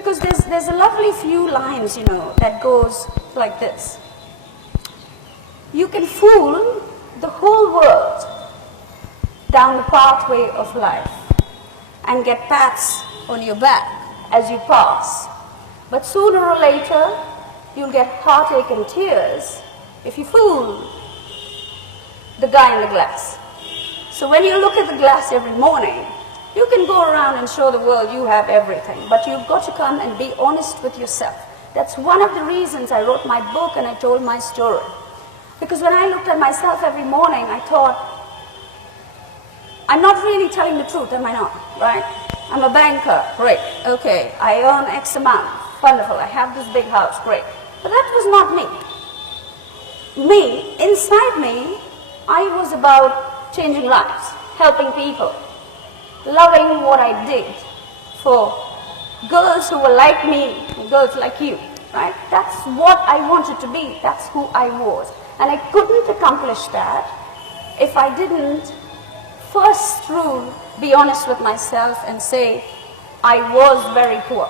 Because there's a lovely few lines, that goes like this. You can fool the whole world down the pathway of life and get pats on your back as you pass. But sooner or later, you'll get heartache and tears if you fool the guy in the glass. So when you look at the glass every morning, you can go around and show the world you have everything, but you've got to come and be honest with yourself. That's one of the reasons I wrote my book and I told my story. Because when I looked at myself every morning, I thought, I'm not really telling the truth, am I not? Right? I'm a banker, great, okay. I earn X amount, wonderful. I have this big house, great. But that was not me. Me, inside me, I was about changing lives, helping people, loving what I did for girls who were like me, girls like you, right? That's what I wanted to be. That's who I was. And I couldn't accomplish that if I didn't first through be honest with myself and say, I was very poor.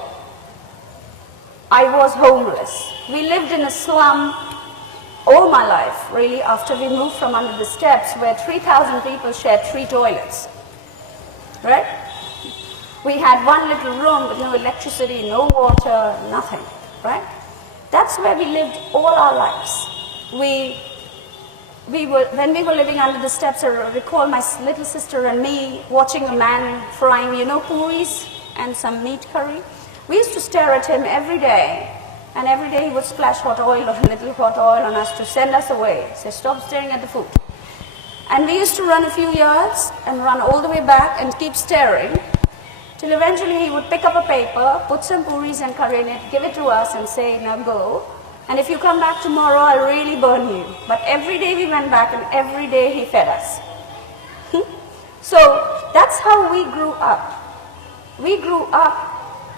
I was homeless. We lived in a slum all my life, really, after we moved from under the steps where 3,000 people shared 3 toilets, right? We had one little room with no electricity, no water, nothing, right? That's where we lived all our lives. When we were living under the steps, I recall my little sister and me watching a man frying, puris and some meat curry. We used to stare at him every day, and every day he would splash hot oil or a little hot oil on us to send us away, say, stop staring at the food. And we used to run a few yards and run all the way back and keep staring, till eventually he would pick up a paper, put some puris and curry in it, give it to us and say, now go. And if you come back tomorrow, I'll really burn you. But every day we went back and every day he fed us. So that's how we grew up. We grew up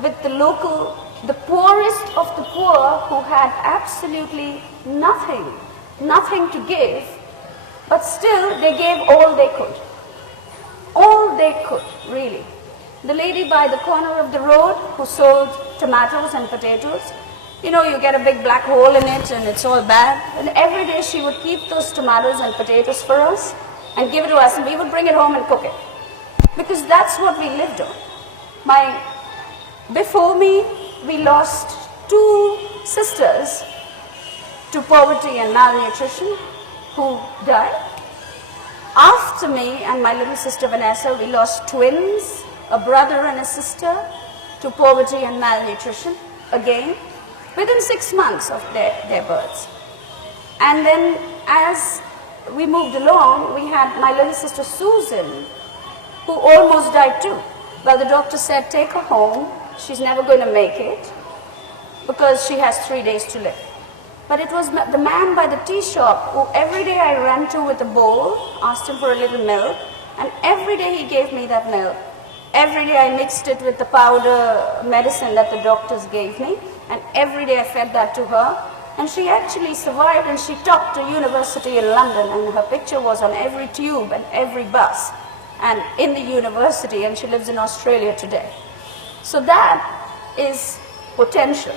with the poorest of the poor who had absolutely nothing to give, but still they gave all they could. All they could, really. The lady by the corner of the road who sold tomatoes and potatoes, you get a big black hole in it and it's all bad. And every day she would keep those tomatoes and potatoes for us and give it to us, and we would bring it home and cook it. Because that's what we lived on. Before me, we lost 2 sisters to poverty and malnutrition who died. After me and my little sister Vanessa, we lost twins, a brother and a sister, to poverty and malnutrition again, within 6 months of their births. And then as we moved along, we had my little sister Susan, who almost died too. Well, the doctor said, take her home. She's never going to make it because she has 3 days to live. But it was the man by the tea shop who every day I ran to with a bowl, asked him for a little milk, and every day he gave me that milk. Every day I mixed it with the powder medicine that the doctors gave me, and every day I fed that to her. And she actually survived, and she topped a university in London, and her picture was on every tube and every bus and in the university, and she lives in Australia today. So that is potential.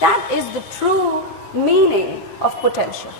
That is the true meaning of potential.